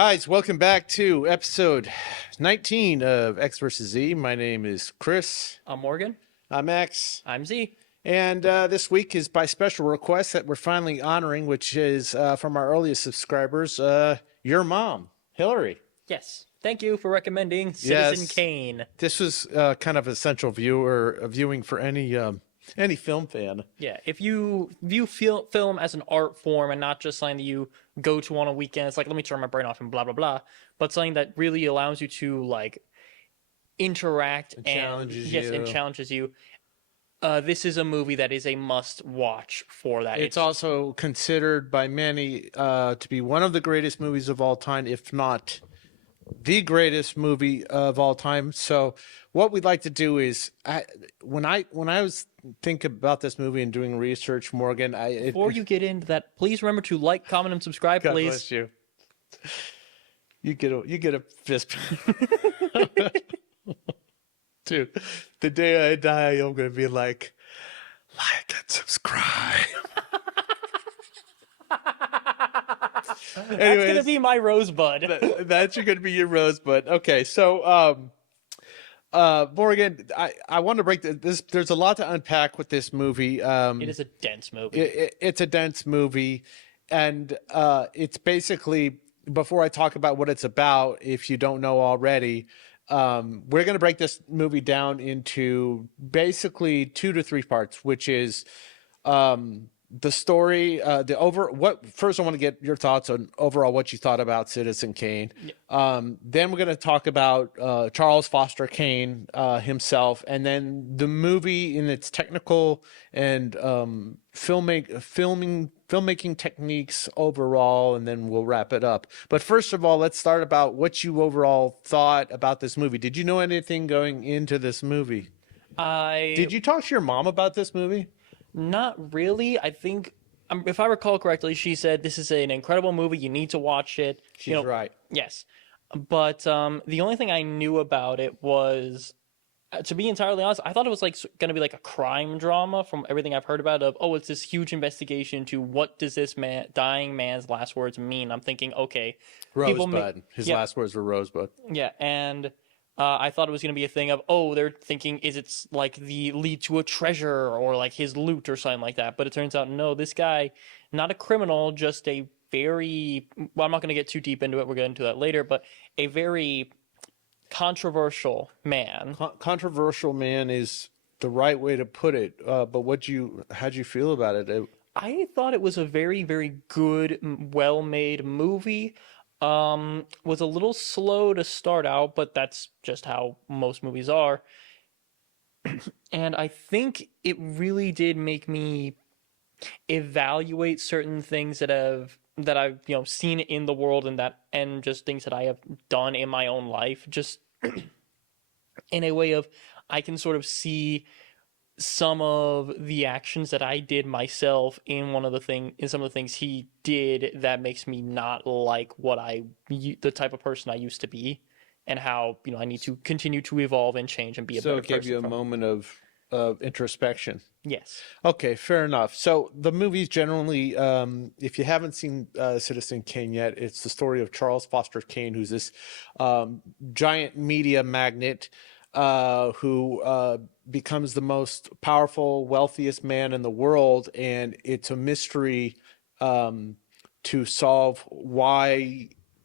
Guys, welcome back to episode 19 of X versus Z. My name is Chris. I'm Morgan. I'm X. I'm Z. And this week is by special request that we're finally honoring, which is from our earliest subscribers, your mom, Hillary. Yes. Thank you for recommending Citizen Kane. This was kind of essential viewing for any film fan. Yeah, if you view film as an art form and not just something that you go to on a weekend, it's like, let me turn my brain off and blah, blah, blah, but something that really allows you to, like, interact and challenges you. This is a movie that is a must-watch for that. It's also considered by many to be one of the greatest movies of all time, if not the greatest movie of all time. So what we'd like to do is, when I was thinking about this movie and doing research, Morgan, before you get into that, please remember to like, comment, and subscribe. God please. Bless you. You get a fist. Dude, the day I die, I'm gonna be like and subscribe. That's gonna be my Rosebud. That's gonna be your Rosebud. Okay, so Morgan, I want to break this. There's a lot to unpack with this movie. It is a dense movie. It's a dense movie, and it's basically, before I talk about what it's about, if you don't know already, we're going to break this movie down into basically 2 to 3 parts, which is the story, first I want to get your thoughts on overall what you thought about Citizen Kane. Yeah. Then we're going to talk about Charles Foster Kane himself, and then the movie in its technical and filmmaking techniques overall, and then we'll wrap it up. But first of all, let's start about what you overall thought about this movie. Did you know anything going into this movie? Did you talk to your mom about this movie? Not really. I think, if I recall correctly, she said this is an incredible movie. You need to watch it. She's right. Yes. But the only thing I knew about it was, to be entirely honest, I thought it was like going to be like a crime drama from everything I've heard about it's this huge investigation to what does this dying man's last words mean. I'm thinking, okay. Rosebud. His last words were Rosebud. Yeah, and I thought it was going to be a thing of, they're thinking, is it like the lead to a treasure or like his loot or something like that? But it turns out, no, this guy, not a criminal, just a very, well, I'm not going to get too deep into it. We'll get into that later, but a very controversial man. Controversial man is the right way to put it. But how'd you feel about it? I thought it was a very, very good, well-made movie. Was a little slow to start out, but that's just how most movies are. And I think it really did make me evaluate certain things that I've seen in the world and just things that I have done in my own life, just in a way of, I can sort of see some of the actions that I did myself in some of the things he did that makes me not like the type of person I used to be, and how, I need to continue to evolve and change and be a better person. So it gave you a moment of introspection. Yes. Okay, fair enough. So the movie's generally, if you haven't seen Citizen Kane yet, it's the story of Charles Foster Kane, who's this giant media magnate who becomes the most powerful, wealthiest man in the world, and it's a mystery to solve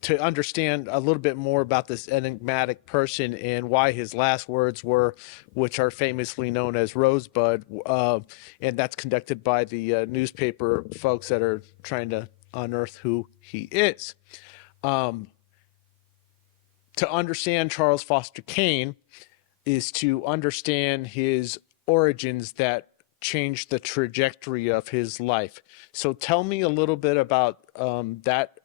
to understand a little bit more about this enigmatic person and why his last words were, which are famously known as Rosebud, and that's conducted by the newspaper folks that are trying to unearth who he is. To understand Charles Foster Kane is to understand his origins that changed the trajectory of his life. So tell me a little bit about that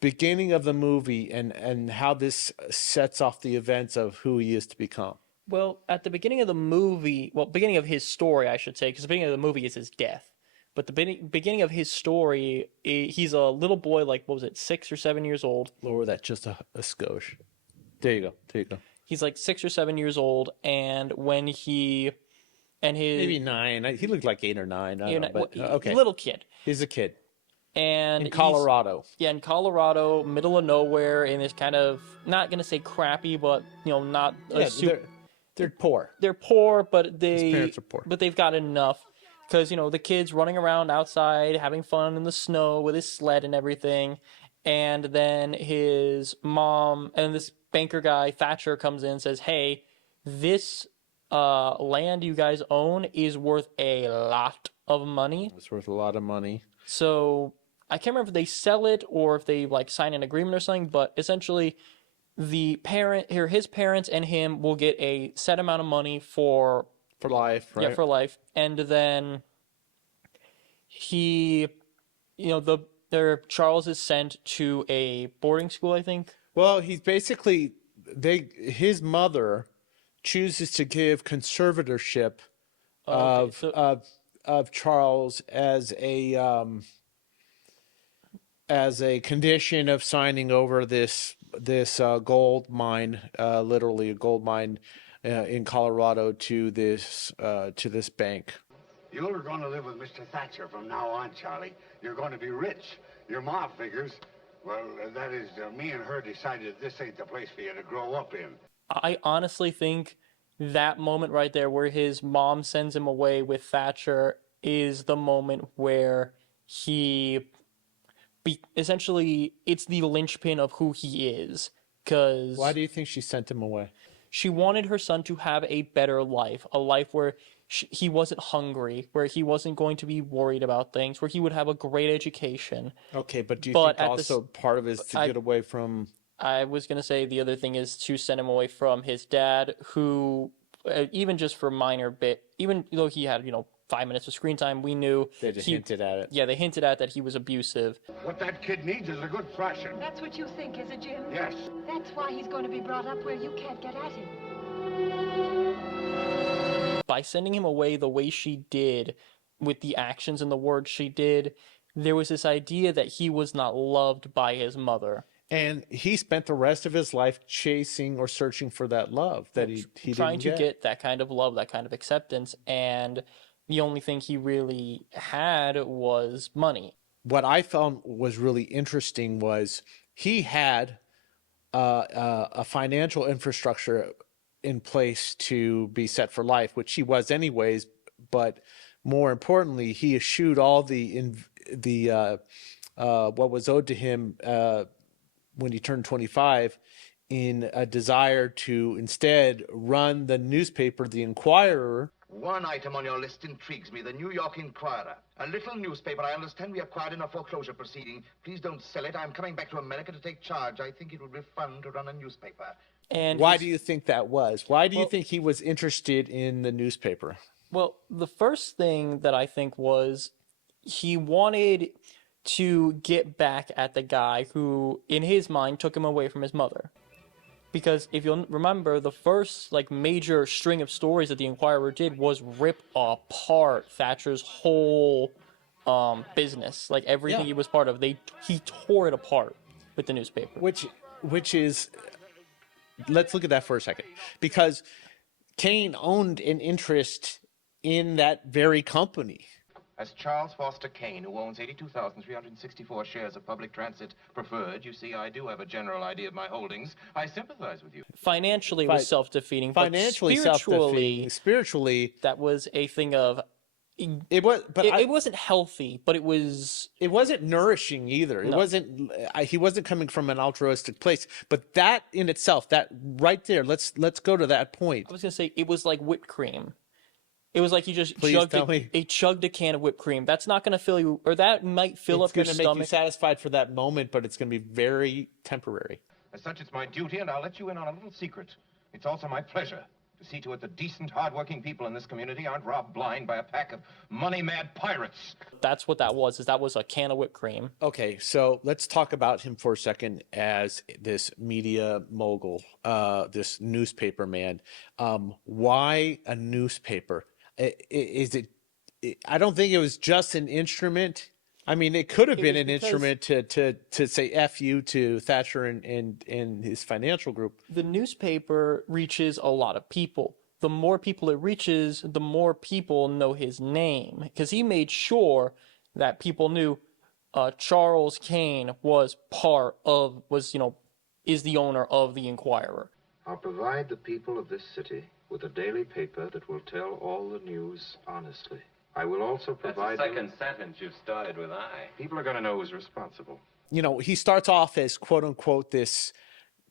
beginning of the movie and how this sets off the events of who he is to become. Well, at the beginning of the movie, beginning of his story, I should say, because the beginning of the movie is his death. But the beginning of his story, he's a little boy, like, 6 or 7 years old. Lower that just a skosh. There you go. He's like 6 or 7 years old, and when he and his maybe 9, he looked like 8 or 9. I don't know, but okay, little kid. He's a kid. And In Colorado. Yeah, in Colorado, middle of nowhere, in this kind of, not gonna say crappy, but not a Yeah, super. they're poor. They're poor, but His parents are poor. they've got enough because the kid's running around outside having fun in the snow with his sled and everything, and then his mom and this banker guy Thatcher comes in and says, "Hey, this land you guys own is worth a lot of money." It's worth a lot of money. So I can't remember if they sell it or if they like sign an agreement or something, but essentially his parents and him will get a set amount of money for life, right? Yeah, for life. And then Charles is sent to a boarding school, I think. Well, he's basically his mother chooses to give conservatorship of Charles as a condition of signing over this gold mine, literally a gold mine in Colorado, to this bank. You're going to live with Mr. Thatcher from now on, Charlie. You're going to be rich. Your ma figures, well, that is, me and her decided this ain't the place for you to grow up in. I honestly think that moment right there where his mom sends him away with Thatcher is the moment where essentially it's the linchpin of who he is. Because why do you think she sent him away? She wanted her son to have a better life, a life where he wasn't hungry, where he wasn't going to be worried about things, where he would have a great education. Okay, but do you think also part of it is to get away from... I was going to say the other thing is to send him away from his dad, who, even just for minor bit, even though he had, 5 minutes of screen time, we knew... They just hinted at it. Yeah, they hinted at that he was abusive. What that kid needs is a good thrashing. That's what you think, is it, Jim? Yes. That's why he's going to be brought up where you can't get at him. By sending him away the way she did, with the actions and the words she did, there was this idea that he was not loved by his mother. And he spent the rest of his life chasing or searching for that love that he trying didn't to get that kind of love, that kind of acceptance, and the only thing he really had was money. What I found was really interesting was he had a financial infrastructure in place to be set for life, which he was anyways. But more importantly, he eschewed all the what was owed to him when he turned 25, in a desire to instead run the newspaper, The Inquirer. One item on your list intrigues me, the New York Inquirer. A little newspaper I understand we acquired in a foreclosure proceeding. Please don't sell it. I'm coming back to America to take charge. I think it would be fun to run a newspaper. And why do you think that was? Why do you think he was interested in the newspaper? Well, the first thing that I think was he wanted to get back at the guy who, in his mind, took him away from his mother. Because if you'll remember, the first major string of stories that the Inquirer did was rip apart Thatcher's whole business, everything he was part of. He tore it apart with the newspaper. Which is, let's look at that for a second, because Kane owned an interest in that very company. As Charles Foster Kane, who owns 82,364 shares of public transit preferred, you see, I do have a general idea of my holdings. I sympathize with you. Financially, it was self-defeating. Financially, self-defeating. Spiritually, that was a thing of... It was, but it wasn't healthy, but it was... It wasn't nourishing either. No. It wasn't... he wasn't coming from an altruistic place. But that in itself, that right there, let's go to that point. I was going to say, it was like whipped cream. It was like you just chugged a can of whipped cream. That's not going to fill you, or that might fill up your stomach. It's going to make you satisfied for that moment, but it's going to be very temporary. As such, it's my duty, and I'll let you in on a little secret. It's also my pleasure to see to it that decent, hard-working people in this community aren't robbed blind by a pack of money-mad pirates. That's what that was, that was a can of whipped cream. Okay, so let's talk about him for a second as this media mogul, this newspaper man. Why a newspaper? Is it? I don't think it was just an instrument. I mean, it could have been an instrument to say F you to Thatcher and his financial group. The newspaper reaches a lot of people. The more people it reaches, the more people know his name. Because he made sure that people knew, Charles Kane was is the owner of the Inquirer. I'll provide the people of this city with a daily paper that will tell all the news honestly. I will also provide That's the second sentence you've started with I. People are going to know who's responsible. You know, he starts off as quote unquote this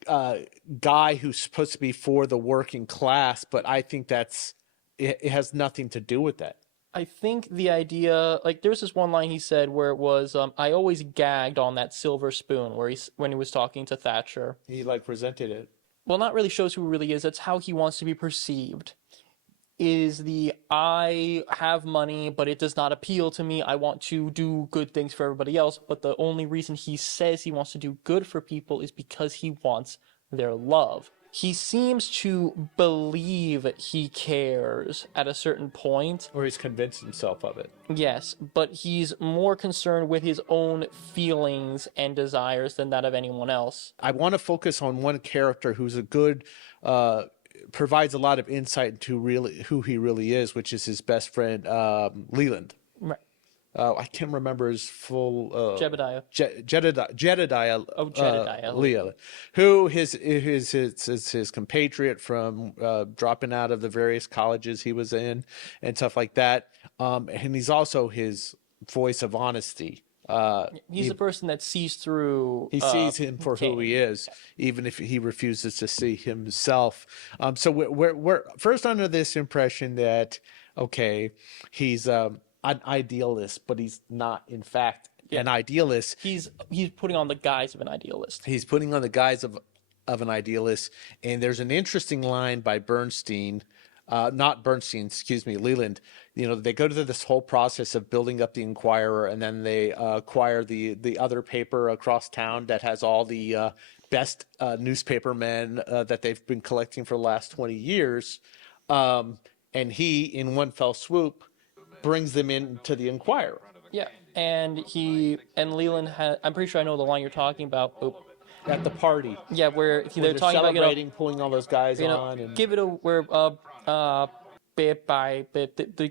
guy who's supposed to be for the working class, but I think it has nothing to do with that. I think the idea, like, there's this one line he said where it was, I always gagged on that silver spoon, when he was talking to Thatcher. He like presented it. Well, not really shows who he really is. That's how he wants to be perceived. Is I have money, but it does not appeal to me. I want to do good things for everybody else. But the only reason he says he wants to do good for people is because he wants their love. He seems to believe he cares at a certain point. Or he's convinced himself of it. Yes, but he's more concerned with his own feelings and desires than that of anyone else. I want to focus on one character who's a good, provides a lot of insight into who he really is, which is his best friend, Leland. Right. I can't remember his full Jebediah. Jedediah. Oh, Jedediah. Leland, who his compatriot from dropping out of the various colleges he was in and stuff like that. And he's also his voice of honesty. He's the person that sees through. He sees him for Kane. who he is, even if he refuses to see himself. So we're first under this impression that, okay, he's an idealist, but he's not, in fact, an idealist. He's putting on the guise of an idealist. He's putting on the guise of an idealist. And there's an interesting line by Leland. You know, they go through this whole process of building up the Inquirer, and then they acquire the other paper across town that has all the best newspapermen that they've been collecting for the last 20 years. And he, in one fell swoop, brings them into the Inquirer. Yeah, and Leland I'm pretty sure I know the line you're talking about. At the party. Yeah, where they're talking about, celebrating, pulling all those guys on. And... give it the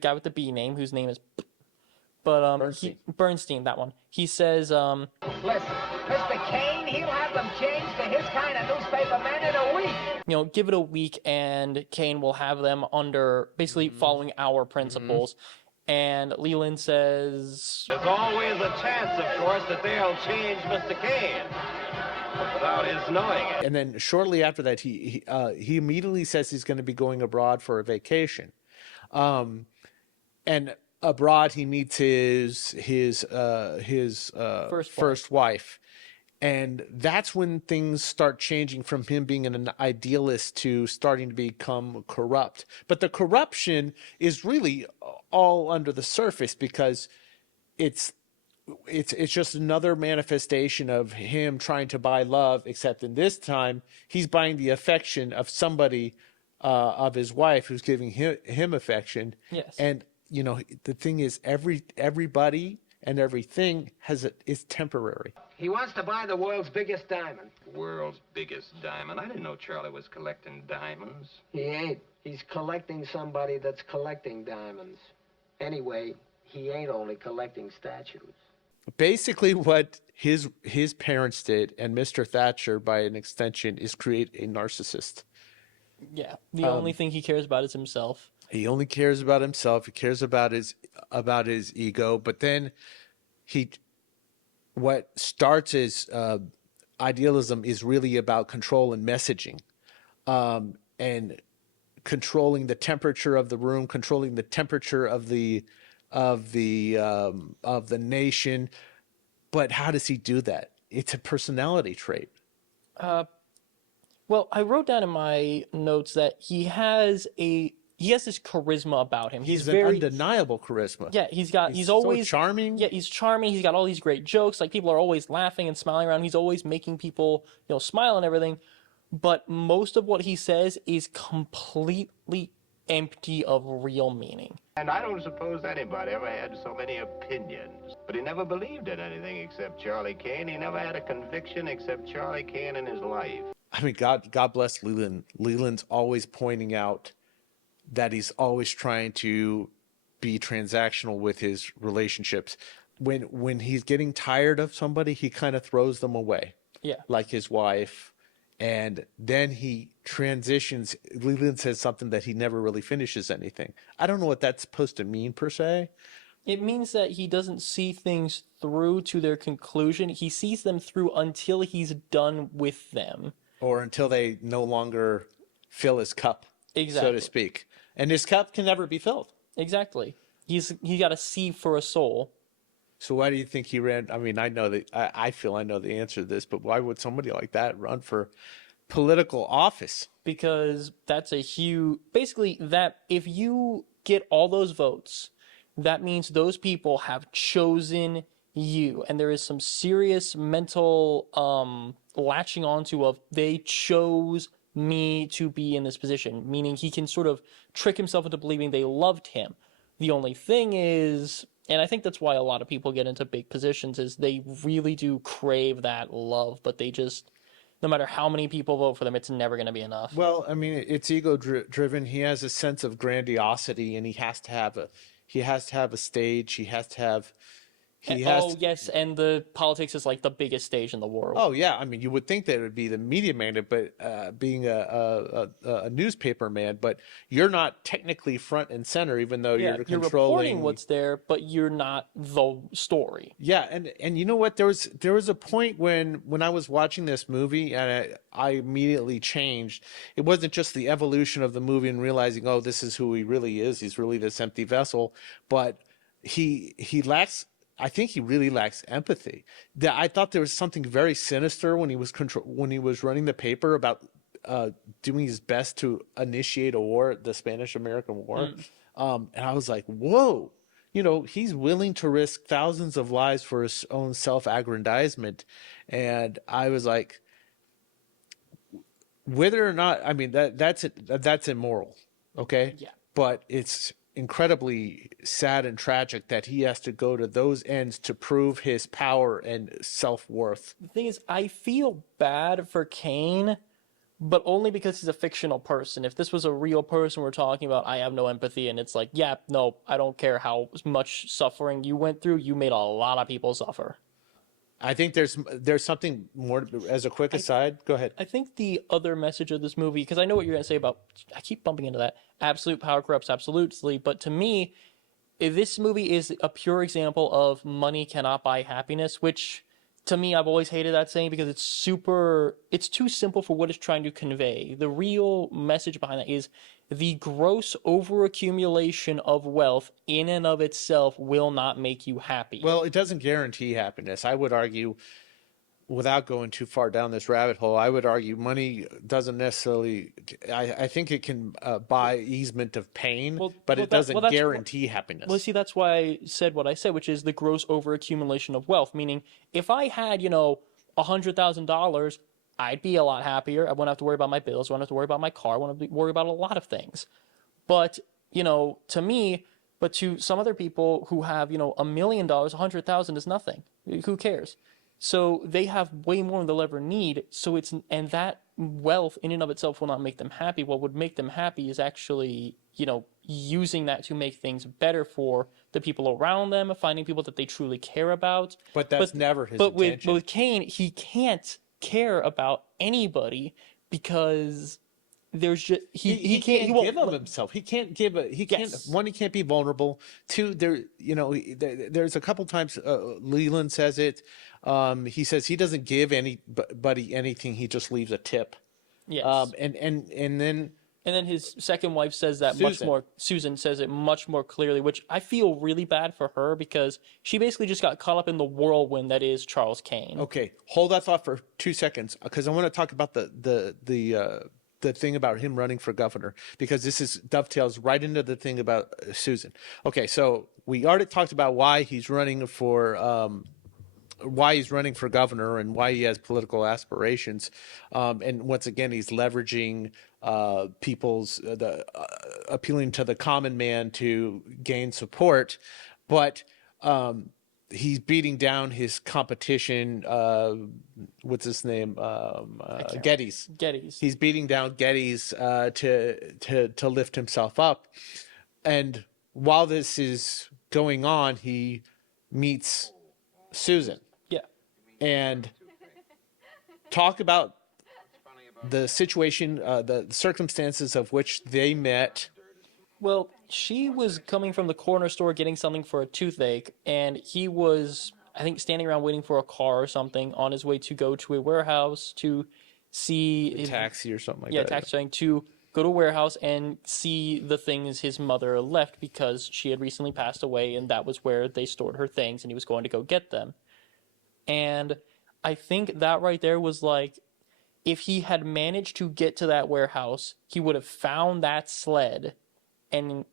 guy with the B name, whose name is... But Bernstein, that one. He says, Listen, Mr. Kane, he'll have them changed to his kind of newspaper man in a week. Give it a week and Kane will have them under, basically following our principles. And Leland says... There's always a chance, of course, that they'll change Mr. Kane without his knowing it. And then shortly after that, he immediately says he's going to be going abroad for a vacation. And abroad, he meets his first wife. And that's when things start changing from him being an idealist to starting to become corrupt. But the corruption is really all under the surface, because it's just another manifestation of him trying to buy love, except in this time he's buying the affection of somebody, of his wife, who's giving him affection. Yes. And the thing is, everybody and everything is temporary. He wants to buy the world's biggest diamond. World's biggest diamond. I didn't know Charlie was collecting diamonds. He ain't. He's collecting somebody that's collecting diamonds. Anyway, he ain't only collecting statues. Basically, what his parents did, and Mr. Thatcher, by an extension, is create a narcissist. Yeah, the only thing he cares about is himself. He only cares about himself. He cares about his ego. But then what starts as idealism is really about control and messaging, and controlling the temperature of the room, controlling the temperature of the nation. But how does he do that? It's a personality trait. Well, I wrote down in my notes that he has this charisma about him. He's very an undeniable charisma. Yeah, he's so always charming. Yeah, he's charming. He's got all these great jokes. Like, people are always laughing and smiling around. He's always making people, smile and everything. But most of what he says is completely empty of real meaning. And I don't suppose anybody ever had so many opinions. But he never believed in anything except Charlie Kane. He never had a conviction except Charlie Kane in his life. I mean, God bless Leland. Leland's always pointing out that he's always trying to be transactional with his relationships. when he's getting tired of somebody, he kind of throws them away, Yeah. like his wife, and then he transitions. Leland says something that he never really finishes anything. I don't know what that's supposed to mean per se. It means that he doesn't see things through to their conclusion. He sees them through until he's done with them. Or until they no longer fill his cup, so to speak. And his cup can never be filled. Exactly. He got a sieve for a soul. So why do you think he ran? I mean, I feel I know the answer to this, but why would somebody like that run for political office? Because that's a huge, basically that if you get all those votes, that means those people have chosen you. And there is some serious mental latching onto of they chose me to be in this position, meaning he can sort of trick himself into believing they loved him. The only thing is, and I think that's why a lot of people get into big positions, is they really do crave that love, but they just, no matter how many people vote for them, it's never going to be enough. Well, I mean, it's ego driven. He has a sense of grandiosity, and he has to have a stage. Yes, and the politics is like the biggest stage in the world. Oh yeah, I mean, you would think that it would be the media magnate, but being a newspaper man, but you're not technically front and center, even though you're controlling. You're reporting what's there, but you're not the story. Yeah, and you know what? There was a point when I was watching this movie, and I immediately changed. It wasn't just the evolution of the movie and realizing, oh, this is who he really is. He's really this empty vessel, but he lacks. I think he really lacks empathy. I thought there was something very sinister when he was running the paper about doing his best to initiate a war, the Spanish-American War. And I was like, whoa, he's willing to risk thousands of lives for his own self-aggrandizement. And I was like, whether or not, I mean, that's immoral. Okay. Yeah. But it's incredibly sad and tragic that he has to go to those ends to prove his power and self-worth. The thing is, I feel bad for Kane, but only because he's a fictional person. If this was a real person we're talking about, I have no empathy, and it's like, yeah, no, I don't care how much suffering you went through, you made a lot of people suffer. I think there's something more. As a quick aside, go ahead. I think the other message of this movie, because I know what you're going to say about, I keep bumping into that, absolute power corrupts absolutely, but to me, this movie is a pure example of money cannot buy happiness, which to me, I've always hated that saying because it's too simple for what it's trying to convey. The real message behind that is the gross overaccumulation of wealth in and of itself will not make you happy. Well, it doesn't guarantee happiness. I would argue, without going too far down this rabbit hole, I would argue money doesn't necessarily, I think it can buy easement of pain, but it doesn't guarantee happiness. Well, see, that's why I said what I said, which is the gross overaccumulation of wealth, meaning if I had, $100,000, I'd be a lot happier. I wouldn't have to worry about my bills. I wouldn't have to worry about my car. I wouldn't have to worry about a lot of things. But, to me, but to some other people who have, $1 million, 100,000 is nothing. Who cares? So they have way more than they'll ever need. And that wealth in and of itself will not make them happy. What would make them happy is actually, using that to make things better for the people around them, finding people that they truly care about. But that's never his intention. But with Kane, he can't care about anybody because there's just he can't give of himself. He can't be vulnerable. Two, there's a couple times Leland says it. He says he doesn't give anybody anything. He just leaves a tip. Yes. And then his second wife says that much more. Susan says it much more clearly, which I feel really bad for her because she basically just got caught up in the whirlwind that is Charles Kane. Okay, hold that thought for 2 seconds because I want to talk about the thing about him running for governor because this dovetails right into the thing about Susan. Okay, so we already talked about why he's running for governor and why he has political aspirations. And once again, he's leveraging appealing to the common man to gain support. But he's beating down his competition. What's his name? Geddes. He's beating down Geddes to lift himself up. And while this is going on, he meets Susan. Yeah. And talk about the situation, the circumstances of which they met. Well, she was coming from the corner store getting something for a toothache, and he was, I think, standing around waiting for a car or something on his way to go to a warehouse to see A taxi or something like yeah, that. taxi to go to a warehouse and see the things his mother left because she had recently passed away, and that was where they stored her things, and he was going to go get them. And I think that right there was like, if he had managed to get to that warehouse, he would have found that sled and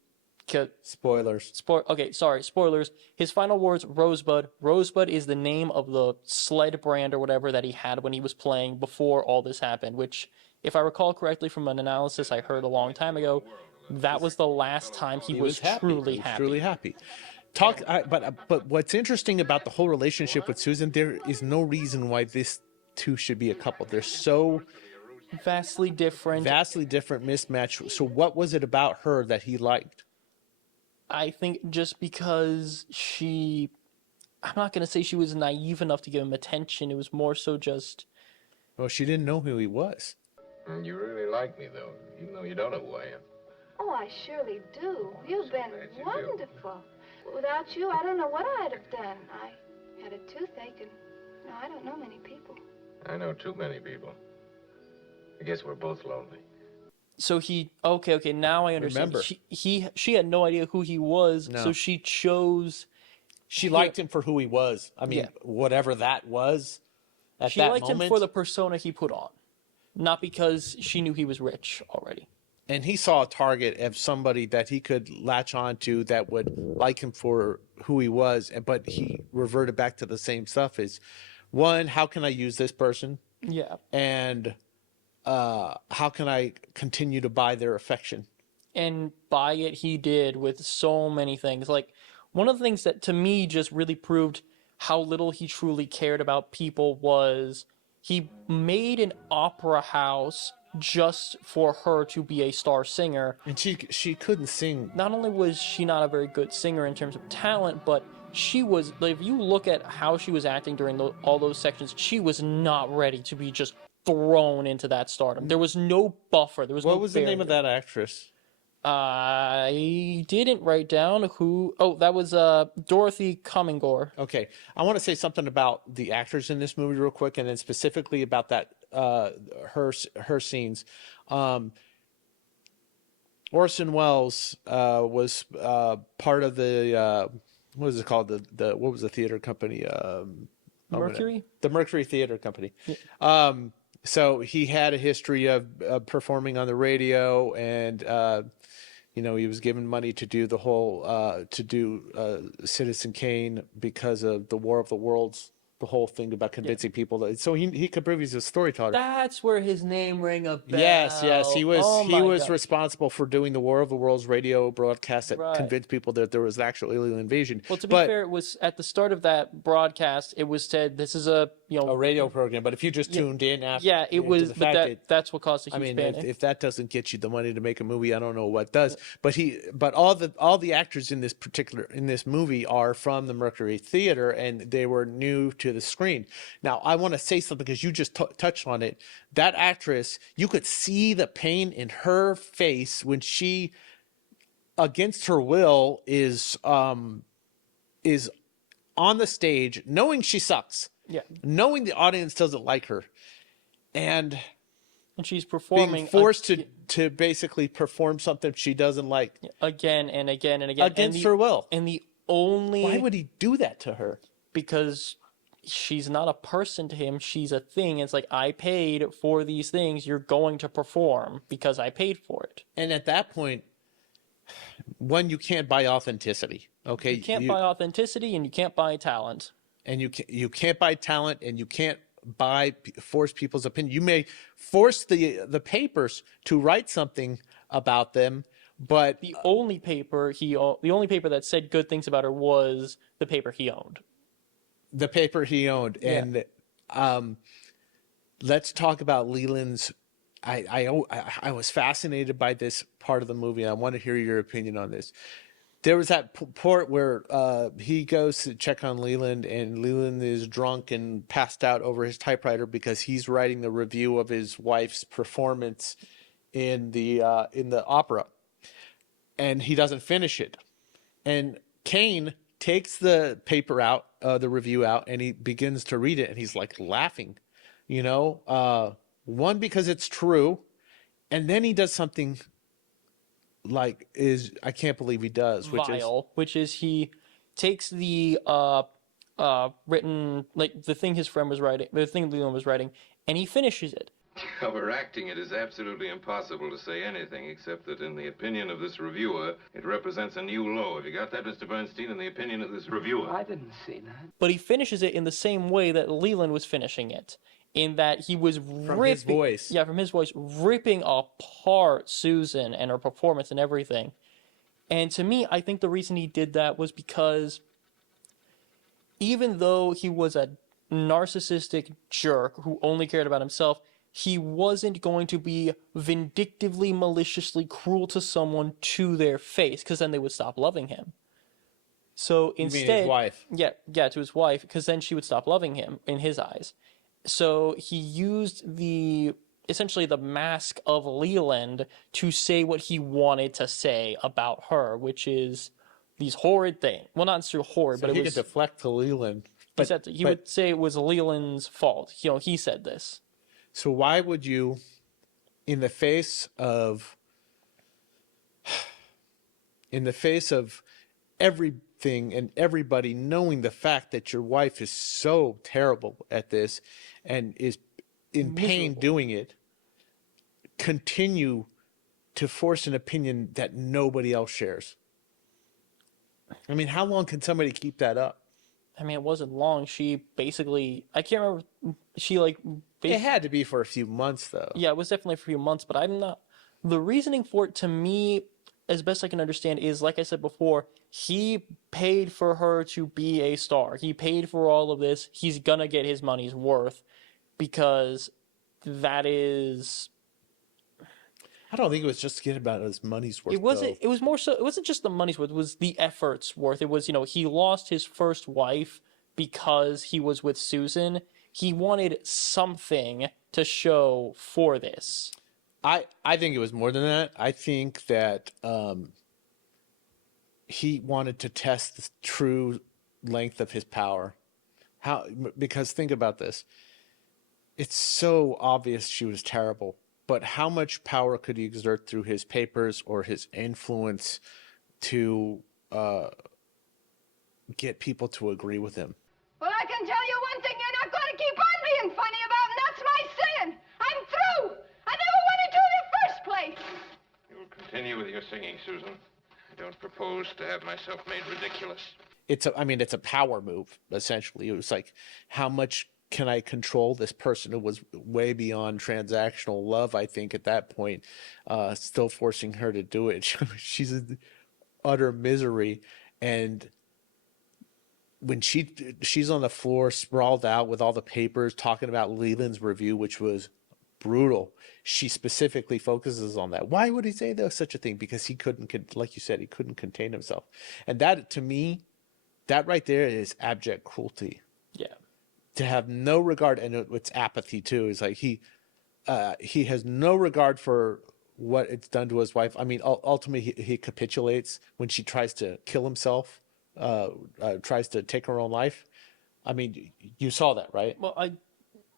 Spoilers. okay, sorry, spoilers. His final words, Rosebud. Rosebud is the name of the sled brand or whatever that he had when he was playing before all this happened, which, if I recall correctly from an analysis I heard a long time ago, that was the last time he was truly happy. Truly happy. But what's interesting about the whole relationship with Susan, there is no reason why this two should be a couple. They're so vastly different, mismatch. So what was it about her that he liked? I think just because I'm not going to say she was naive enough to give him attention. It was more so just... Well, she didn't know who he was. You really like me, though, even though you don't know who I am. Oh, I surely do. You've been glad you do. wonderful. Without you, I don't know what I'd have done. I had a toothache, and I don't know many people. I know too many people. I guess we're both lonely. So okay, now I understand. Remember. She had no idea who he was, No. so she chose... She liked him for who he was. I mean, Yeah. whatever that was at She that liked moment. him for the persona he put on, not because she knew he was rich already. And he saw a target of somebody that he could latch on to that would like him for who he was. But he reverted back to the same stuff as, one, how can I use this person? Yeah. And how can I continue to buy their affection? And buy it he did with so many things. Like, one of the things that to me just really proved how little he truly cared about people was he made an opera house just for her to be a star singer. And she couldn't sing. Not only was she not a very good singer in terms of talent, but she was, like, if you look at how she was acting during all those sections, she was not ready to be just thrown into that stardom. There was no buffer. There was What no was the name of that actress? I didn't write down who. Oh, that was Dorothy Commingore. Okay, I want to say something about the actors in this movie real quick, and then specifically about that her scenes. Orson Welles was part of the what is it called? The what was the theater company? Mercury? The Mercury Theater Company. Yeah. So he had a history of performing on the radio, and he was given money to do the whole Citizen Kane because of the War of the Worlds, the whole thing about convincing people that. So he could prove he's a storyteller. That's where his name rang a bell. Yes, he was Oh he my was God. responsible for doing the War of the Worlds radio broadcast that Right. convinced people that there was an actual alien invasion. Well, to be fair, it was at the start of that broadcast. It was said this is a radio program, but if you just tuned in after, yeah, it was. the But fact that's what caused a huge I mean, panic. if that doesn't get you the money to make a movie, I don't know what does. But all the actors in this movie are from the Mercury Theater, and they were new to the screen. Now, I want to say something because you just touched on it. That actress, you could see the pain in her face when she, against her will, is on the stage, knowing she sucks, knowing the audience doesn't like her, and she's performing, being forced to basically perform something she doesn't like again and again and again against her will. And the only why would he do that to her? Because she's not a person to him, she's a thing. It's like, I paid for these things, you're going to perform because I paid for it. And at that point, you can't buy authenticity. Okay, you can't buy authenticity, and you can't buy talent, and you can't buy talent, and you can't force people's opinion. You may force the papers to write something about them, but the only paper that said good things about her was the paper he owned. The paper he owned. Yeah. And let's talk about Leland's. I was fascinated by this part of the movie, and I want to hear your opinion on this. there was that port where he goes to check on Leland, and Leland is drunk and passed out over his typewriter because he's writing the review of his wife's performance in the opera, and he doesn't finish it. And Kane takes the paper out, the review out, and he begins to read it, and he's like laughing, one, because it's true, and then he does something like I can't believe he does, which is he takes the written, like the thing his friend was writing, the thing Leland was writing, and he finishes it. Overacting it is absolutely impossible to say anything except that in the opinion of this reviewer, it represents a new low. Have you got that, Mr. Bernstein, in the opinion of this reviewer? I didn't see that. But he finishes it in the same way that Leland was finishing it, in that he was from his voice. Yeah, from his voice, ripping apart Susan and her performance and everything. And to me, I think the reason he did that was because even though he was a narcissistic jerk who only cared about himself, he wasn't going to be vindictively, maliciously cruel to someone to their face, because then they would stop loving him. So instead, you mean his wife? Yeah, to his wife, because then she would stop loving him in his eyes. So he used essentially the mask of Leland to say what he wanted to say about her, which is these horrid things. Well, not necessarily horrid, So but he it was. could deflect to Leland. He would say it was Leland's fault. He said this. So why would you, in the face of everything and everybody knowing the fact that your wife is so terrible at this and is in pain doing it, continue to force an opinion that nobody else shares? I mean, how long can somebody keep that up? I mean, it wasn't long. She basically, I can't remember. She it had to be for a few months, though. Yeah, it was definitely for a few months, but I'm not. The reasoning for it, to me, as best I can understand, is, like I said before, he paid for her to be a star. He paid for all of this. He's gonna get his money's worth, because that is. I don't think it was just to get about his money's worth. It wasn't. It was more so. It wasn't just the money's worth. It was the effort's worth. It was, he lost his first wife because he was with Susan. He wanted something to show for this. I think it was more than that. I think that he wanted to test the true length of his power. Because think about this. It's so obvious she was terrible. But how much power could he exert through his papers or his influence to get people to agree with him? Well, I can tell you one thing you're not going to keep on being funny about, and that's my singing. I'm through. I never wanted to in the first place. You will continue with your singing, Susan. I don't propose to have myself made ridiculous. It's a power move, essentially. It was like, how much can I control this person who was way beyond transactional love, I think, at that point, still forcing her to do it. She's in utter misery. And when she's on the floor, sprawled out with all the papers, talking about Leland's review, which was brutal, she specifically focuses on that. Why would he say there was such a thing? Because he couldn't, like you said, he couldn't contain himself. And that, to me, that right there is abject cruelty. Yeah. To have no regard, and it's apathy too. Is like he has no regard for what it's done to his wife. I mean, ultimately he capitulates when she tries to kill himself, tries to take her own life. I mean, you saw that, right? Well,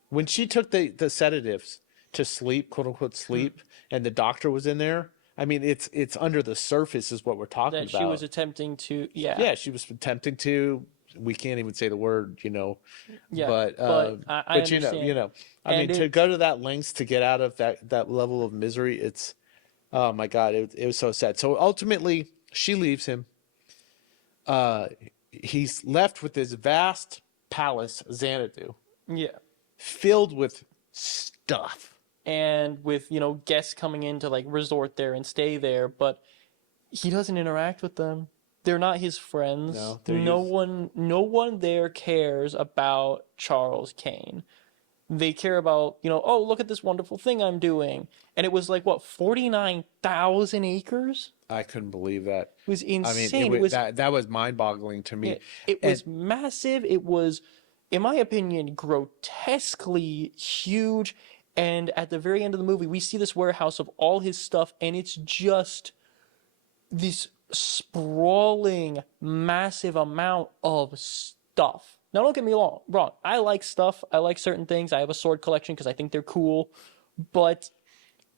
when she took the sedatives to sleep, quote unquote sleep, and the doctor was in there. I mean, it's under the surface is what we're talking about. She was attempting to, Yeah, she was attempting to. We can't even say the word, Yeah, but I understand. I mean, to go to that lengths to get out of that level of misery, it's, oh my God, it was so sad. So ultimately, she leaves him. He's left with this vast palace, Xanadu. Yeah. Filled with stuff. And with, guests coming in to resort there and stay there, but he doesn't interact with them. They're not his friends. No one there cares about Charles Kane. They care about, oh, look at this wonderful thing I'm doing. And it was 49,000 acres? I couldn't believe that. It was I mean, insane. It was that was mind-boggling to me. it was massive. It was, in my opinion, grotesquely huge. And at the very end of the movie, we see this warehouse of all his stuff, and it's just this sprawling, massive amount of stuff. Now, don't get me wrong. I like stuff. I like certain things. I have a sword collection because I think they're cool. But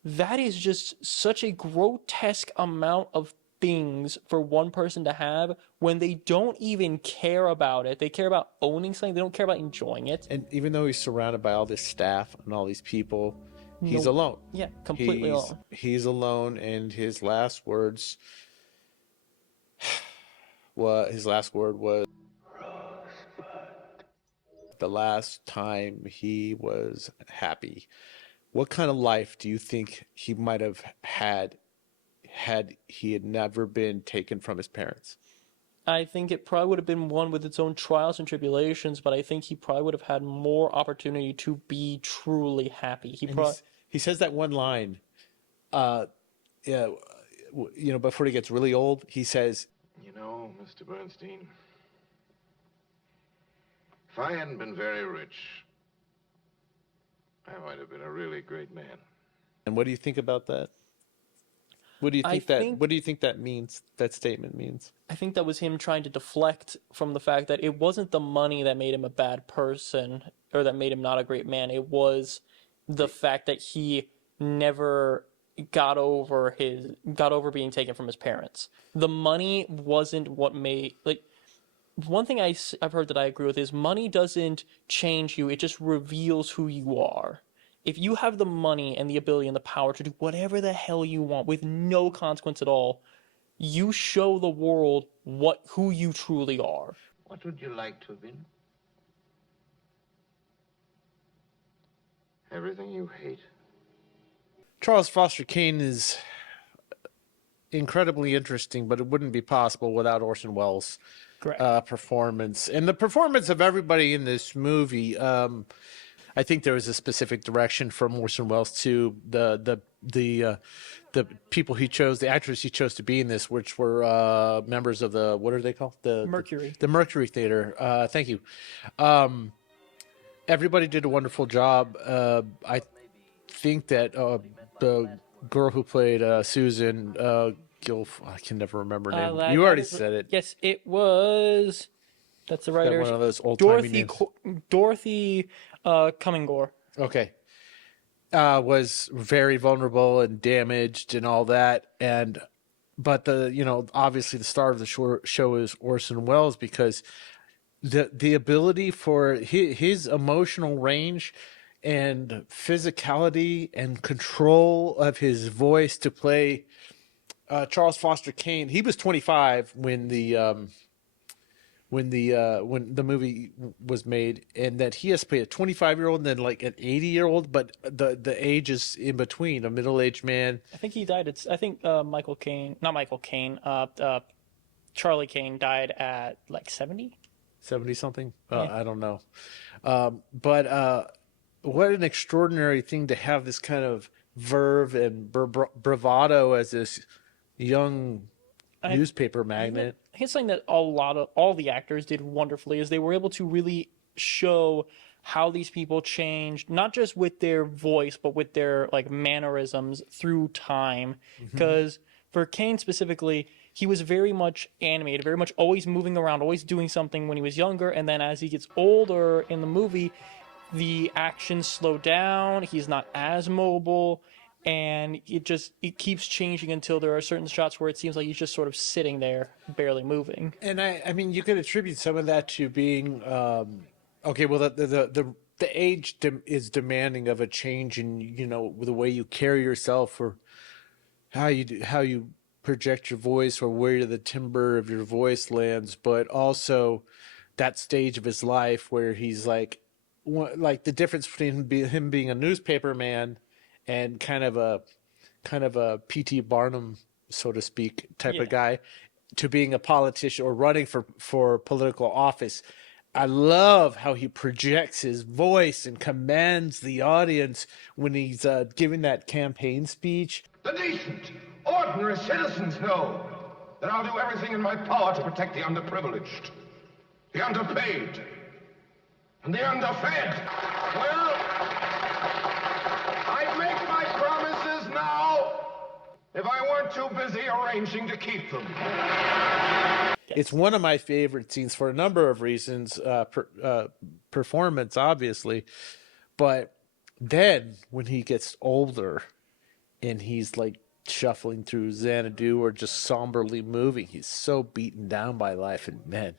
that is just such a grotesque amount of things for one person to have when they don't even care about it. They care about owning something. They don't care about enjoying it. And even though he's surrounded by all this staff and all these people, he's No- alone. Yeah, completely alone. He's alone, and his last words. His last word was Rosebud. The last time he was happy. What kind of life do you think he might have had he had never been taken from his parents? I think it probably would have been one with its own trials and tribulations, but I think he probably would have had more opportunity to be truly happy. He says that one line, yeah, before he gets really old, he says, You know, Mr. Bernstein, if I hadn't been very rich, I might have been a really great man. and what do you think about that? What do you think that means? That statement means? I think that was him trying to deflect from the fact that it wasn't the money that made him a bad person or that made him not a great man. It was the fact that he never got over being taken from his parents. The money wasn't what made, like, one thing I've heard that I agree with is money doesn't change you. It just reveals who you are. If you have the money and the ability and the power to do whatever the hell you want with no consequence at all, you show the world who you truly are. What would you like to have been? Everything you hate. Charles Foster Kane is incredibly interesting, but it wouldn't be possible without Orson Welles' performance. And the performance of everybody in this movie, I think there was a specific direction from Orson Welles to the people he chose, the actors he chose to be in this, which were members of the, what are they called? The Mercury Theater. Thank you. Everybody did a wonderful job. I think that the girl who played Susan I can never remember her name. You already said it. Yes, it was. That's the writer. One of those old-timey names. Dorothy Cummingore. Okay. Was very vulnerable and damaged and all that, but obviously the star of the show is Orson Welles, because the ability for his emotional range and physicality and control of his voice to play Charles Foster Kane. He was 25 when the movie was made, and that he has to play a 25-year-old and then like an 80-year-old, but the age is in between, a middle-aged man. I think he died. Charlie Kane died at like 70 something. Yeah. I don't know. But what an extraordinary thing to have this kind of verve and bravado as this young newspaper magnate. I think something that all the actors did wonderfully is they were able to really show how these people changed, not just with their voice, but with their like mannerisms through time. Because for Kane specifically, he was very much animated, very much always moving around, always doing something when he was younger. And then as he gets older in the movie, the action slowed down. He's not as mobile. And it keeps changing until there are certain shots where it seems like he's just sort of sitting there, barely moving. And I mean, you could attribute some of that to being okay. Well, the age is demanding of a change in the way you carry yourself, or how you project your voice, or where the timbre of your voice lands. But also that stage of his life where he's like the difference between him being a newspaper man and kind of a P.T. Barnum, so to speak, type of guy, to being a politician or running for political office. I love how he projects his voice and commands the audience when he's giving that campaign speech. The decent, orderly ordinary citizens know that I'll do everything in my power to protect the underprivileged, the underpaid, and the underfed. Well, I'd make my promises now if I weren't too busy arranging to keep them. It's one of my favorite scenes for a number of reasons. Performance, obviously, but then when he gets older and he's like shuffling through Xanadu or just somberly moving, he's so beaten down by life, and man,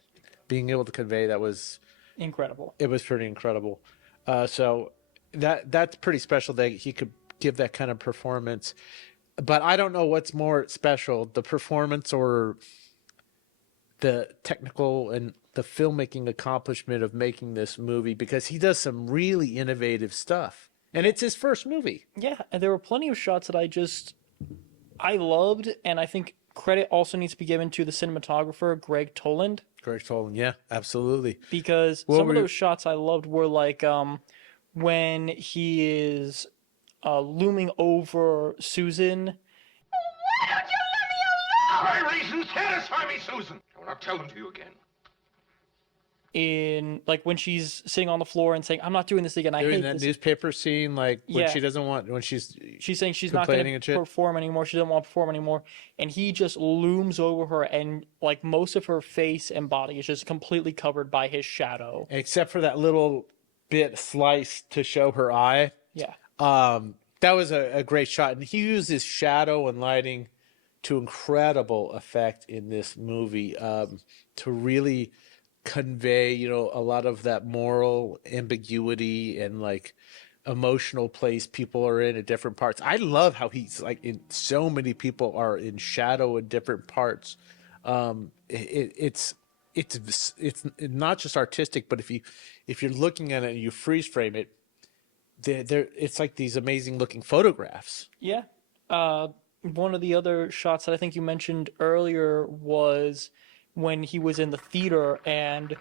being able to convey that was incredible. It was pretty incredible. So that's pretty special that he could give that kind of performance. But I don't know what's more special, the performance or the technical and the filmmaking accomplishment of making this movie, because he does some really innovative stuff. And it's his first movie. Yeah, and there were plenty of shots that I loved, and I think credit also needs to be given to the cinematographer, Greg Toland. Greg Toland, yeah, absolutely. Because some of those shots I loved were like when he is looming over Susan. Why don't you let me alone? My reasons satisfy me, Susan. I will not tell them to you again. In like when she's sitting on the floor and saying, "I'm not doing this again. I hate that this." Newspaper scene, like when she doesn't want, when she's saying she's not going to perform anymore. She doesn't want to perform anymore, and he just looms over her, and like most of her face and body is just completely covered by his shadow, except for that little bit sliced to show her eye. Yeah. That was a great shot, and he uses shadow and lighting to incredible effect in this movie to really convey, you know, a lot of that moral ambiguity and like emotional place people are in at different parts. I love how he's like in so many people are in shadow in different parts. It's not just artistic, but if you're looking at it and you freeze frame it, it's like these amazing looking photographs. Yeah. One of the other shots that I think you mentioned earlier was when he was in the theater, and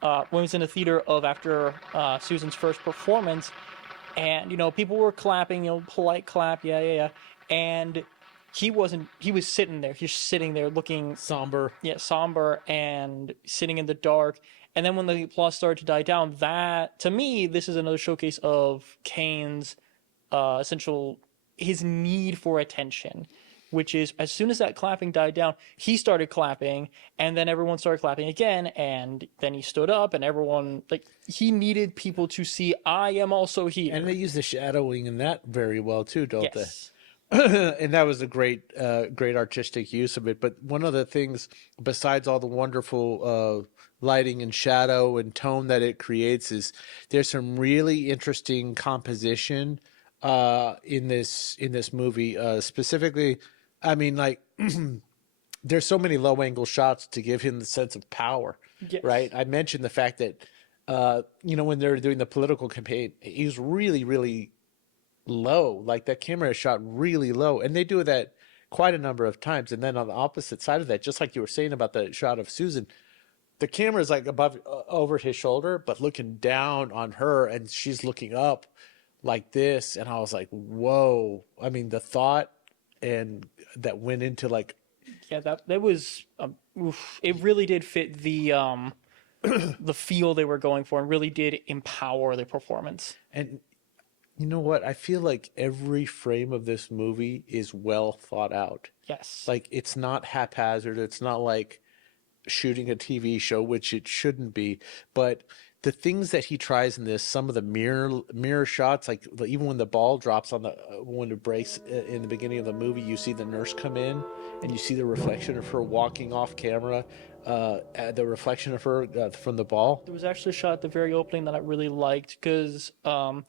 when he was in the theater after Susan's first performance, and you know people were clapping, you know, polite clap, yeah, and he was sitting there, he's sitting there looking somber, and sitting in the dark. And then when the applause started to die down, that to me, this is another showcase of Kane's his need for attention. Which is, as soon as that clapping died down, he started clapping, and then everyone started clapping again, and then he stood up, and everyone, like, he needed people to see, I am also here. And they use the shadowing in that very well, too, don't yes. they? And that was a great artistic use of it. But one of the things, besides all the wonderful lighting and shadow and tone that it creates, is there's some really interesting composition in this movie, specifically. I mean, like, there's so many low angle shots to give him the sense of power, yes. right? I mentioned the fact that, you know, when they're doing the political campaign, he was really, really low. Like that camera is shot really low, and they do that quite a number of times. And then on the opposite side of that, just like you were saying about the shot of Susan, the camera is like above, over his shoulder, but looking down on her, and she's looking up like this. And I was like, whoa. I mean, the thought and that went into like, yeah, that was it really did fit the the feel they were going for, and really did empower the performance. And you know what, I feel like every frame of this movie is well thought out. Yes. Like it's not haphazard. It's not like shooting a TV show, which it shouldn't be, but the things that he tries in this, some of the mirror shots, like even when the ball drops on when it breaks in the beginning of the movie, you see the nurse come in and you see the reflection of her walking off camera, the reflection of her from the ball. There was actually a shot at the very opening that I really liked, because when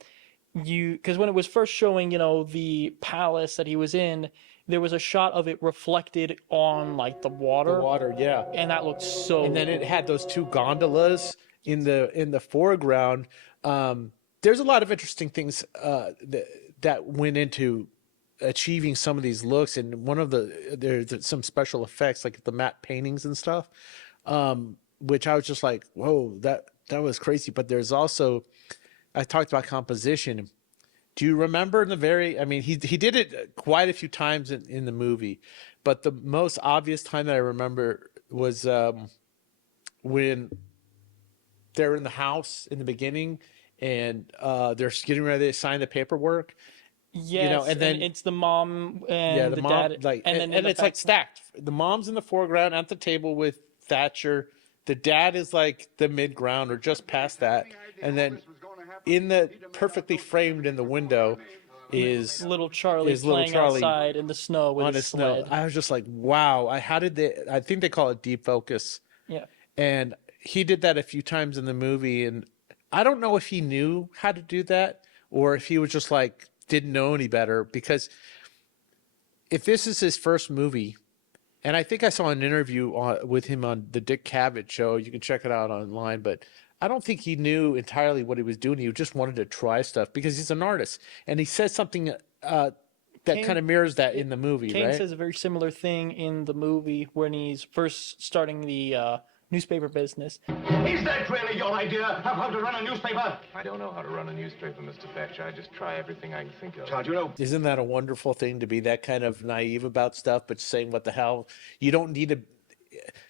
it was first showing, you know, the palace that he was in, there was a shot of it reflected on like the water. The water, yeah. And that looked so. And then it had those two gondolas in the foreground. There's a lot of interesting things that went into achieving some of these looks, and there's some special effects like the matte paintings and stuff, which I was just like, whoa, that was crazy. But there's also, I talked about composition. Do you remember in the very? I mean, he did it quite a few times in the movie, but the most obvious time that I remember was when they're in the house in the beginning, and they're getting ready to sign the paperwork. Yes, and then it's the mom and the the mom, dad, like, and and, then it's like stacked. The mom's in the foreground at the table with Thatcher. The dad is like the mid ground or just past that, and then in the perfectly framed in the window is little Charlie little playing Charlie outside in the snow with on his a snow. sled. I was just like, wow. How did they? I think they call it deep focus. Yeah. And he did that a few times in the movie, and I don't know if he knew how to do that or if he was just like didn't know any better, because if this is his first movie, and I think I saw an interview with him on the Dick Cavett show, you can check it out online, but I don't think he knew entirely what he was doing. He just wanted to try stuff because he's an artist, and he says something that kind of mirrors that in the movie, Kane right? says a very similar thing in the movie when he's first starting the newspaper business. Is that really your idea of how to run a newspaper? I don't know how to run a newspaper, Mr. Thatcher. I just try everything I can think of. Charles, you know, Isn't that a wonderful thing to be that kind of naive about stuff, but saying what the hell? You don't need to.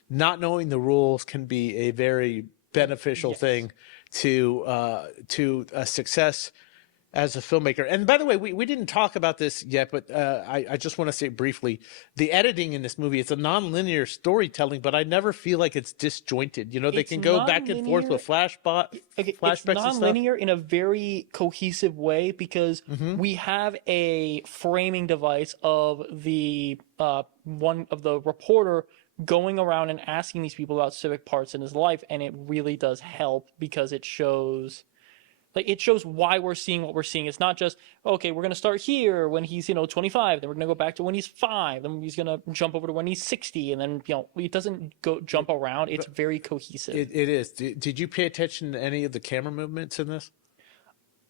Not knowing the rules can be a very beneficial thing to a success as a filmmaker. And by the way, we didn't talk about this yet, but I just want to say briefly, the editing in this movie, it's a non-linear storytelling, but I never feel like it's disjointed. You know, they can go back and forth with flashbacks It's and stuff. non-linear in a very cohesive way because we have a framing device of the one of the reporter going around and asking these people about specific parts in his life, and it really does help because it shows why we're seeing what we're seeing. It's not just, okay, we're going to start here when he's 25, then we're going to go back to when he's 5, then he's going to jump over to when he's 60, and then it doesn't go jump around. It's very cohesive. It is. Did you pay attention to any of the camera movements in this?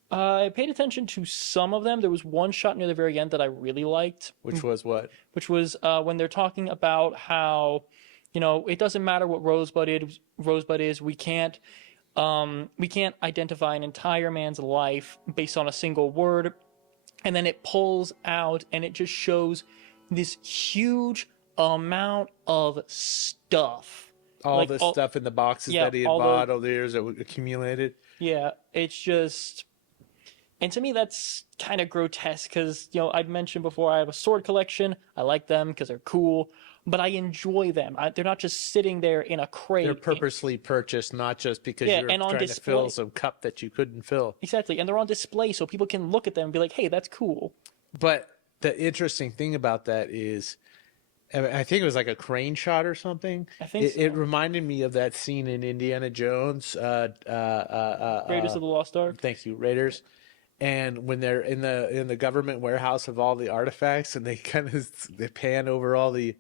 I paid attention to some of them. There was one shot near the very end that I really liked. Which was what? Which was when they're talking about how, it doesn't matter what Rosebud is. We can't identify an entire man's life based on a single word. And then it pulls out and it just shows this huge amount of stuff. All the stuff in the boxes that he had bought over the years that were accumulated. Yeah, it's just... And to me, that's kind of grotesque because, I'd mentioned before I have a sword collection. I like them because they're cool, but I enjoy them. They're not just sitting there in a crate. They're purposely purchased, not just because you're trying to fill some cup that you couldn't fill. Exactly, and they're on display so people can look at them and be like, hey, that's cool. But the interesting thing about that is, I think it was like a crane shot or something. I think so. It reminded me of that scene in Indiana Jones. Raiders of the Lost Ark. Thank you, Raiders. And when they're in the government warehouse of all the artifacts, and they they pan over all the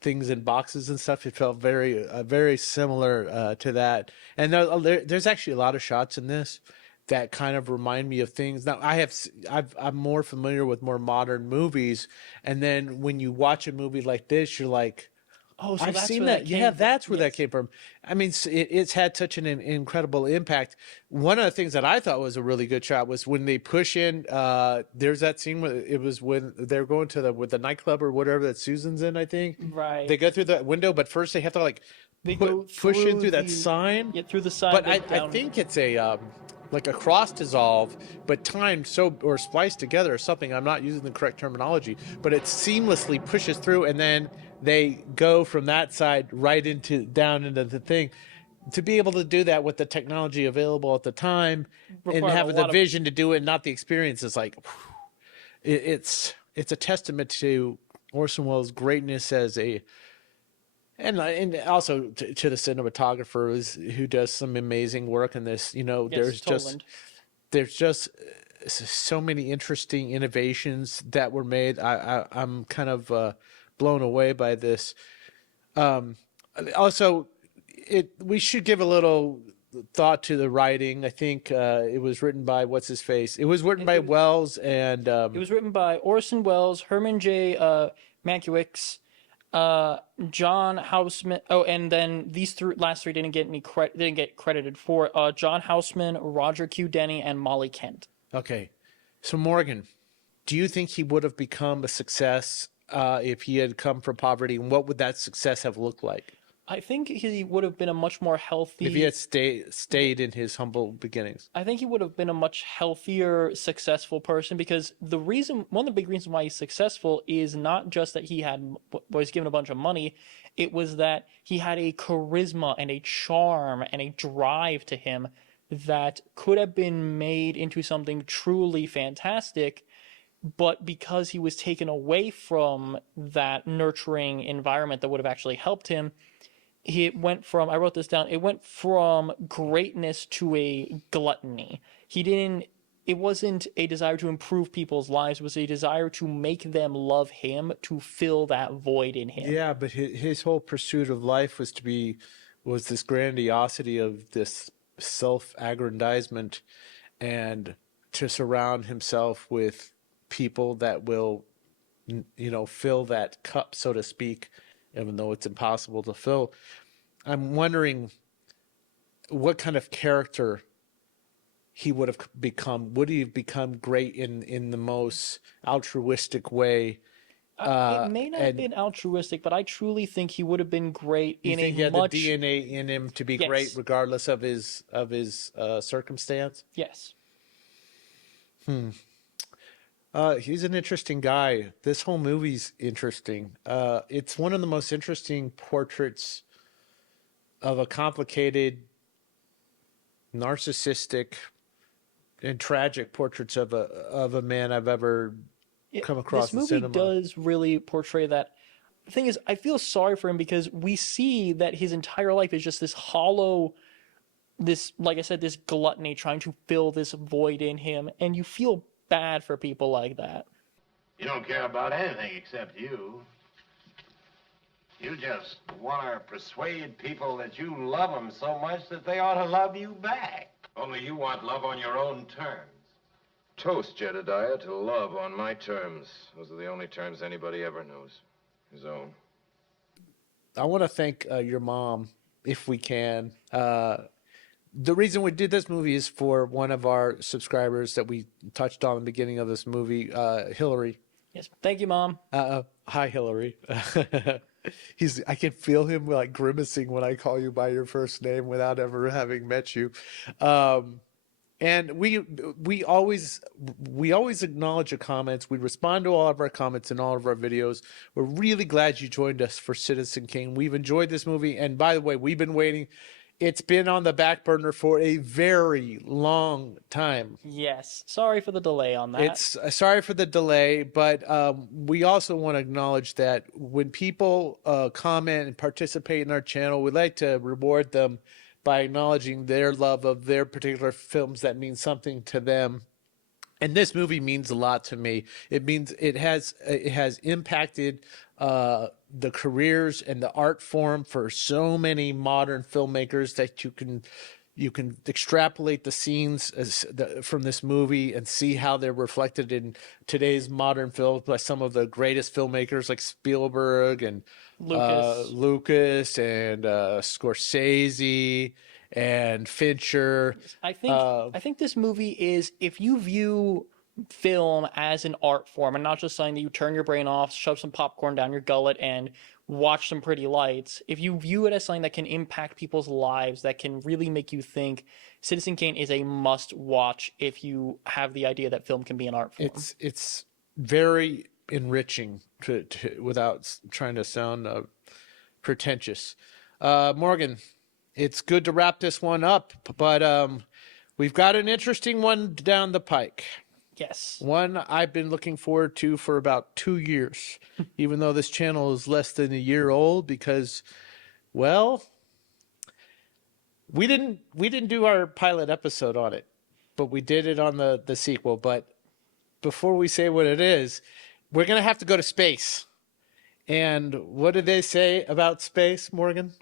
things in boxes and stuff, it felt very similar to that. And there's actually a lot of shots in this that kind of remind me of things. Now I'm more familiar with more modern movies, and then when you watch a movie like this, you're like, oh, so I've that's seen where that. Yeah, that's where that came from. I mean, it's had such an incredible impact. One of the things that I thought was a really good shot was when they push in. There's that scene where it was when they're going to the nightclub or whatever that Susan's in. I think. Right. They go through the window, but first they have to push in through that sign. Get through the sign. But I think it's a like a cross dissolve, but timed or spliced together or something. I'm not using the correct terminology, but it seamlessly pushes through, and then they go from that side right down into the thing. To be able to do that with the technology available at the time and having the vision to do it, not the experience, is like, it's a testament to Orson Welles' greatness as and also to the cinematographer who does some amazing work in this. There's just so many interesting innovations that were made. I'm kind of blown away by this. Also, we should give a little thought to the writing. I think it was written by what's his face. It was written by Welles, and it was written by Orson Welles, Herman J. Mankiewicz, John Houseman. Oh, and then these last three didn't get credited for. John Houseman, Roger Q. Denny, and Molly Kent. Okay. So Morgan, do you think he would have become a success if he had come from poverty? And what would that success have looked like? I think he would have been a much more healthy. If he had stayed in his humble beginnings. I think he would have been a much healthier, successful person, because one of the big reasons why he's successful is not just that he was given a bunch of money. It was that he had a charisma and a charm and a drive to him that could have been made into something truly fantastic. But because he was taken away from that nurturing environment that would have actually helped him, I wrote this down, it went from greatness to a gluttony. It wasn't a desire to improve people's lives, it was a desire to make them love him, to fill that void in him. Yeah, but his whole pursuit of life was this grandiosity of this self-aggrandizement, and to surround himself with people that will, fill that cup, so to speak, even though it's impossible to fill. I'm wondering what kind of character he would have become. Would he have become great in the most altruistic way? It may not have been altruistic, but I truly think he would have been great in a much... You think he had the DNA in him to be great regardless of his circumstance? Yes. He's an interesting guy. This whole movie's interesting. It's one of the most interesting portraits of a complicated, narcissistic, and tragic portraits of a man I've ever come across in cinema. This movie does really portray that. The thing is, I feel sorry for him because we see that his entire life is just this hollow, like I said, this gluttony trying to fill this void in him, and you feel bad for people like that. You don't care about anything except you. You just want to persuade people that you love them so much that they ought to love you back. Only you want love on your own terms. Toast, Jedediah, to love on my terms. Those are the only terms anybody ever knows. His own. I want to thank your mom, if we can. The reason we did this movie is for one of our subscribers that we touched on in the beginning of this movie, Hillary. Yes, thank you, Mom. Hi, Hillary. I can feel him like grimacing when I call you by your first name without ever having met you. And we always acknowledge your comments. We respond to all of our comments in all of our videos. We're really glad you joined us for Citizen Kane. We've enjoyed this movie. And by the way, we've been waiting. It's been on the back burner for a very long time. Yes. Sorry for the delay on that. Sorry for the delay, but we also want to acknowledge that when people comment and participate in our channel, we'd like to reward them by acknowledging their love of their particular films that mean something to them. And this movie means a lot to me. It has impacted the careers and the art form for so many modern filmmakers that you can extrapolate the scenes from this movie and see how they're reflected in today's modern films by some of the greatest filmmakers like Spielberg and Lucas and Scorsese and Fincher. I think this movie is, if you view film as an art form and not just something that you turn your brain off, shove some popcorn down your gullet and watch some pretty lights, if you view it as something that can impact people's lives, that can really make you think, Citizen Kane is a must watch if you have the idea that film can be an art form. It's very enriching to without trying to sound pretentious. Morgan, it's good to wrap this one up, but we've got an interesting one down the pike. Yes. One I've been looking forward to for about 2 years, even though this channel is less than a year old, because, well, we didn't do our pilot episode on it, but we did it on the sequel. But before we say what it is, we're going to have to go to space. And what did they say about space, Morgan?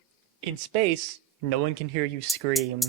In space, no one can hear you scream.